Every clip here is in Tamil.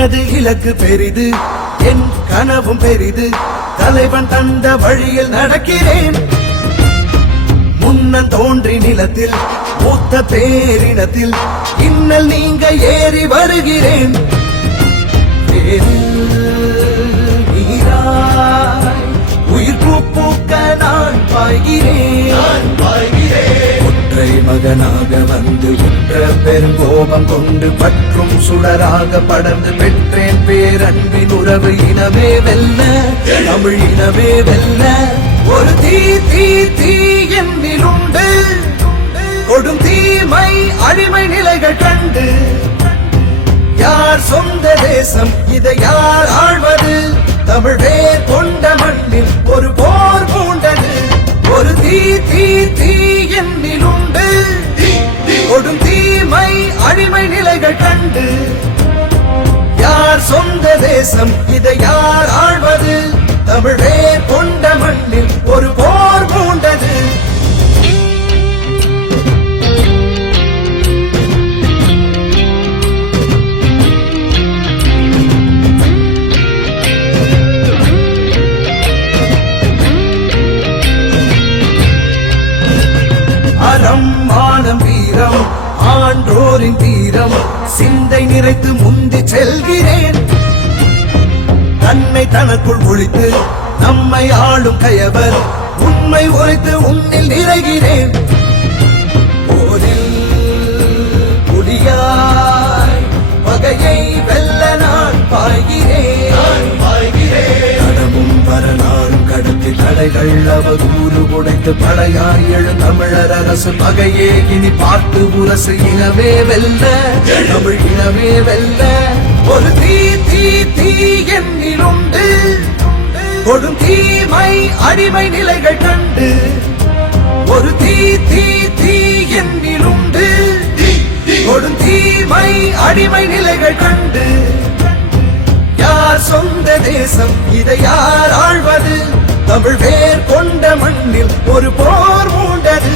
எனது இலக்கு பெரிது, என் கனவும் பெரிது, தலைவன் தந்த வழியில் நடக்கிறேன். முன்னன் தோன்றி நிலத்தில் மூத்த பேரினத்தில் இன்னல் நீங்க ஏறி வருகிறேன். நீராய் உயிர் பூக்க நான் பாய்கிறேன். ஒற்றை மகனாக வந்து உற்ற பெருங்கோபம் கொண்டு பற்றும் சுடராக படர்ந்து பெற்றேன் பேரன்பின் உறவு. இனமே வெல்ல, தமிழ் இனமே வெல்ல, ஒரு தீ தீ தீ என்னிலுண்டு. கொடும் தீமை அடிமை நிலைகள் கண்டு யார் சொந்த தேசம், இதை யார் ஆழ்வது? தமிழ் வேர் கொண்ட மண்ணில் ஒரு போர் பூண்டது. ஒரு தீ தீ தீ என்னிலுண்டு. கொடும் தீமை அடிமை நிலைகள் கண்டு யார் சொந்த தேசம், இதை யார் ஆழ்வது? தமிழ் வேர் கொண்ட மண்ணில் ஒரு போர் பூண்டது. அறம் மானம் வீரம் ஆன்றோரின் தீரம் சிந்தை நிறைத்து முந்தி செல்கிறேன். தன்னை தனக்குள் ஒழித்து நம்மை ஆளும் கயவர் உண்மை உரைத்து உன்னில் நிறைகிறேன். போரில் புலியாய் பகையை வெல்ல நான் பாய்கிறேன். கடமும் வரலாறும் கடத்தி தடைகள் அவதூறு உடைத்து படையாய் எழு தமிழர் அரசு பகையே இனி பார்த்து உரசு. இனவே வெல்ல, தமிழ் இனவே வெல்ல, ஒரு தீ தீ தீ என்னிலுண்டு. கொடும் தீமை அடிமை நிலைகள் கண்டு ஒரு தீ தீ தீ என்னிலுண்டு. கொடும் தீமை அடிமை நிலைகள் கண்டு யார் சொந்த தேசம், இதை யார் ஆழ்வது? தமிழ் வேர் கொண்ட மண்ணில் ஒரு போர் மூண்டது.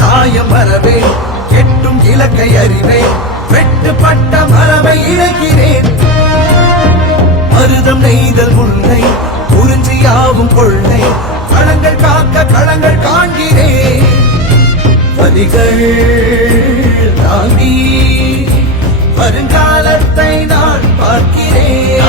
காயம் வரவே எட்டும் இலக்கை அறிவேன். வெட்டுப்பட்ட மரபை இழக்கிறேன். மருதம் நெய்தல் முல்லை குறிஞ்சியாவும் கொள்ளை களங்கள் காக்க களங்கள் காண்கிறேன். வலிகள் தாங்கி வருங்காலத்தை நான் பார்க்கிறேன்.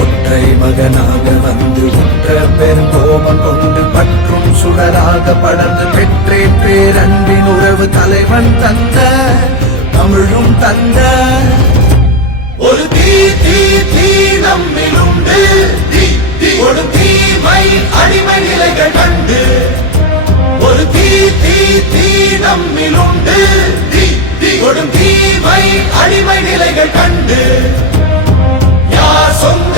ஒற்றை மகனாக வந்து உற்ற பெருங்கோபம் கொண்டு பற்றும் சுடராக படர்ந்து பெற்றேன் பேரன்பின் உறவு. தலைவன் தந்த தமிழும் தந்த ஒரு தீ தீ தீ நம்மிலுண்டு. ஒரு தீமை அடிமை நிலைகள் கண்டு ஒரு தீ தீ தீ நம்மிலுண்டு. கொடும் தீமை அடிமை நிலைகள் கண்டு யார் சொந்த